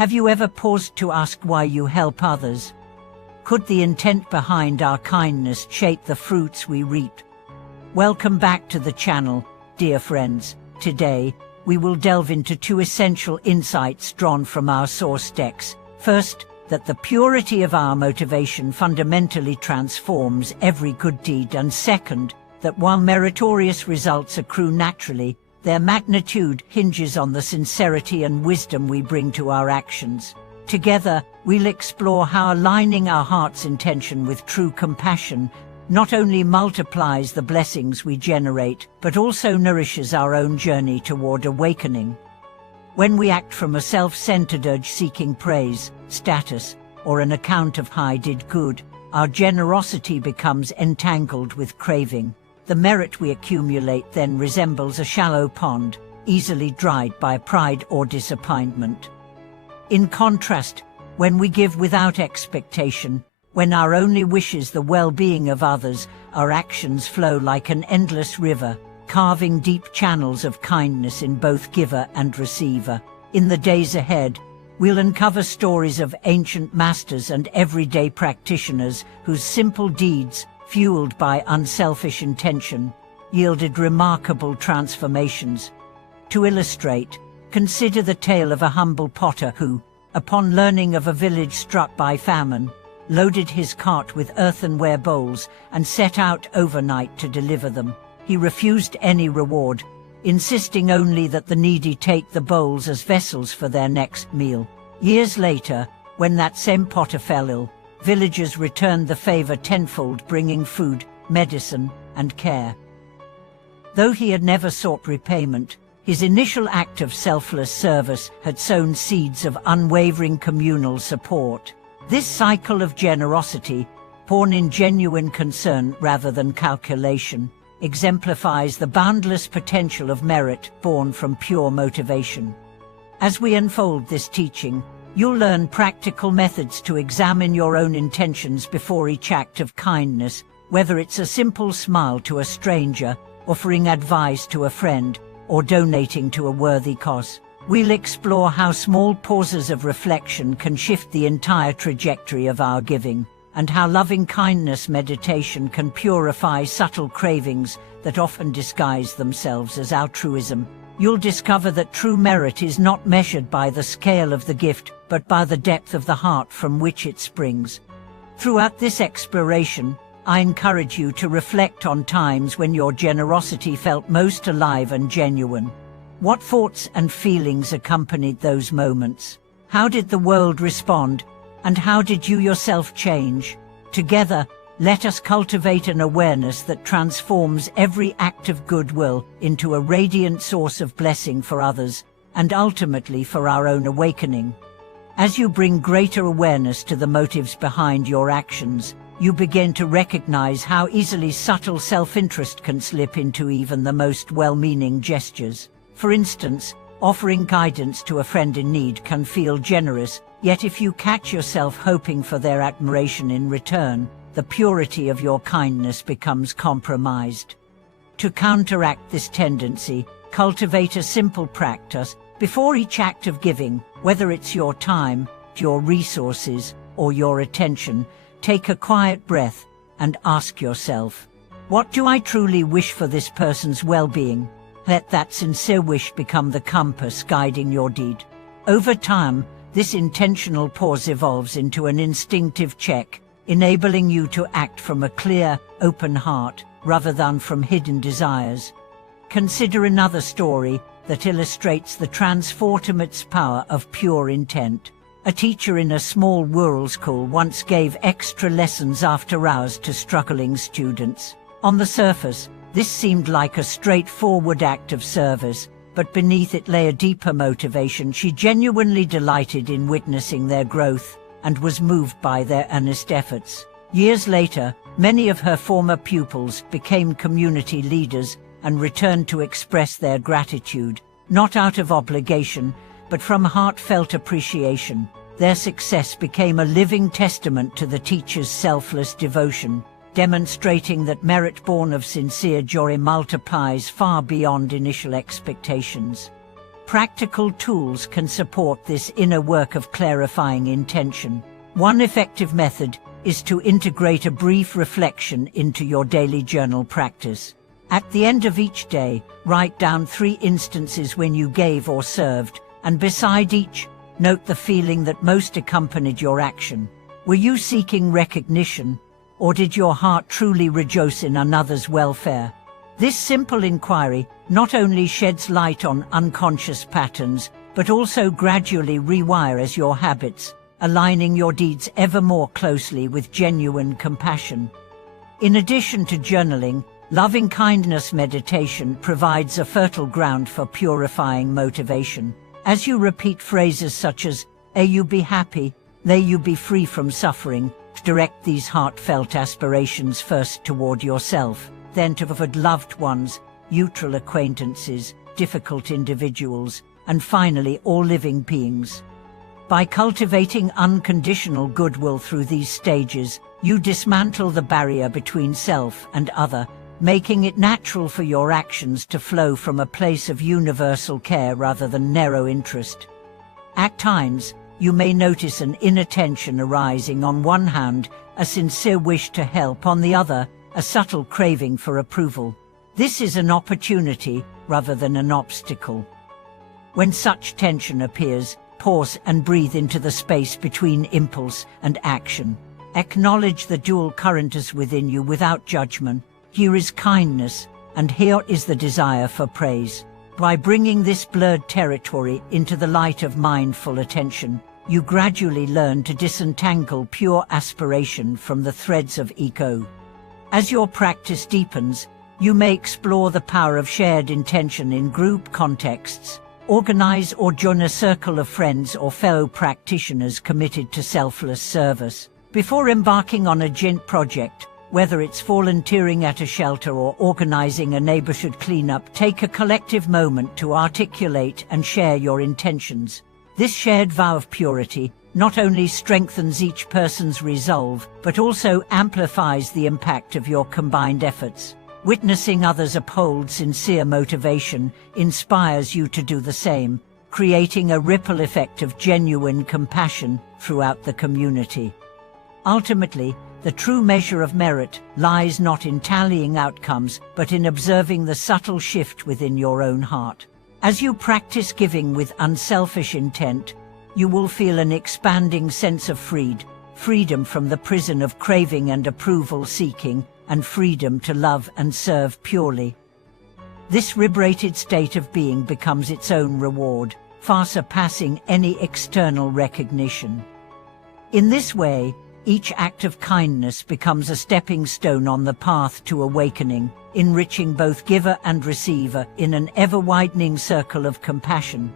Have you ever paused to ask why you help others? Could the intent behind our kindness shape the fruits we reap? Welcome back to the channel, dear friends. Today, we will delve into two essential insights drawn from our source text. First, that the purity of our motivation fundamentally transforms every good deed, and second, that while meritorious results accrue naturally, their magnitude hinges on the sincerity and wisdom we bring to our actions. Together, we'll explore how aligning our heart's intention with true compassion not only multiplies the blessings we generate, but also nourishes our own journey toward awakening. When we act from a self-centered urge seeking praise, status, or an account of how I did good, our generosity becomes entangled with craving. The merit we accumulate then resembles a shallow pond, easily dried by pride or disappointment. In contrast, when we give without expectation, when our only wish is the well-being of others, our actions flow like an endless river, carving deep channels of kindness in both giver and receiver. In the days ahead, we'll uncover stories of ancient masters and everyday practitioners whose simple deeds, fueled by unselfish intention, yielded remarkable transformations. To illustrate, consider the tale of a humble potter who, upon learning of a village struck by famine, loaded his cart with earthenware bowls and set out overnight to deliver them. He refused any reward, insisting only that the needy take the bowls as vessels for their next meal. Years later, when that same potter fell ill, villagers returned the favor tenfold, bringing food, medicine, and care. Though he had never sought repayment, his initial act of selfless service had sown seeds of unwavering communal support. This cycle of generosity, born in genuine concern rather than calculation, exemplifies the boundless potential of merit born from pure motivation. As we unfold this teaching, you'll learn practical methods to examine your own intentions before each act of kindness, whether it's a simple smile to a stranger, offering advice to a friend, or donating to a worthy cause. We'll explore how small pauses of reflection can shift the entire trajectory of our giving, and how loving kindness meditation can purify subtle cravings that often disguise themselves as altruism. You'll discover that true merit is not measured by the scale of the gift, but by the depth of the heart from which it springs. Throughout this exploration, I encourage you to reflect on times when your generosity felt most alive and genuine. What thoughts and feelings accompanied those moments? How did the world respond? And how did you yourself change? Together, let us cultivate an awareness that transforms every act of goodwill into a radiant source of blessing for others, and ultimately for our own awakening. As you bring greater awareness to the motives behind your actions, you begin to recognize how easily subtle self-interest can slip into even the most well-meaning gestures. For instance, offering guidance to a friend in need can feel generous, yet if you catch yourself hoping for their admiration in return, the purity of your kindness becomes compromised. To counteract this tendency, cultivate a simple practice. Before each act of giving, whether it's your time, your resources, or your attention, take a quiet breath and ask yourself, what do I truly wish for this person's well-being? Let that sincere wish become the compass guiding your deed. Over time, this intentional pause evolves into an instinctive check, enabling you to act from a clear, open heart, rather than from hidden desires. Consider another story that illustrates the transformative power of pure intent. A teacher in a small rural school once gave extra lessons after hours to struggling students. On the surface, this seemed like a straightforward act of service, but beneath it lay a deeper motivation. She genuinely delighted in witnessing their growth and was moved by their earnest efforts. Years later, many of her former pupils became community leaders and returned to express their gratitude, not out of obligation, but from heartfelt appreciation. Their success became a living testament to the teacher's selfless devotion, demonstrating that merit born of sincere joy multiplies far beyond initial expectations. Practical tools can support this inner work of clarifying intention. One effective method is to integrate a brief reflection into your daily journal practice. At the end of each day, write down 3 instances when you gave or served, and beside each, note the feeling that most accompanied your action. Were you seeking recognition, or did your heart truly rejoice in another's welfare? This simple inquiry not only sheds light on unconscious patterns, but also gradually rewires your habits, aligning your deeds ever more closely with genuine compassion. In addition to journaling, loving-kindness meditation provides a fertile ground for purifying motivation. As you repeat phrases such as, "May you be happy, may you be free from suffering," direct these heartfelt aspirations first toward yourself, then toward loved ones, neutral acquaintances, difficult individuals, and finally all living beings. By cultivating unconditional goodwill through these stages, you dismantle the barrier between self and other, making it natural for your actions to flow from a place of universal care rather than narrow interest. At times, you may notice an inner tension arising. On one hand, a sincere wish to help; on the other, a subtle craving for approval. This is an opportunity rather than an obstacle. When such tension appears, pause and breathe into the space between impulse and action. Acknowledge the dual currents within you without judgment. Here is kindness, and here is the desire for praise. By bringing this blurred territory into the light of mindful attention, you gradually learn to disentangle pure aspiration from the threads of ego. As your practice deepens, you may explore the power of shared intention in group contexts. Organize or join a circle of friends or fellow practitioners committed to selfless service. Before embarking on a joint project, whether it's volunteering at a shelter or organizing a neighborhood cleanup, take a collective moment to articulate and share your intentions. This shared vow of purity not only strengthens each person's resolve, but also amplifies the impact of your combined efforts. Witnessing others uphold sincere motivation inspires you to do the same, creating a ripple effect of genuine compassion throughout the community. Ultimately, the true measure of merit lies not in tallying outcomes, but in observing the subtle shift within your own heart. As you practice giving with unselfish intent, you will feel an expanding sense of freedom from the prison of craving and approval seeking, and freedom to love and serve purely. This liberated state of being becomes its own reward, far surpassing any external recognition. In this way, each act of kindness becomes a stepping stone on the path to awakening, enriching both giver and receiver in an ever-widening circle of compassion.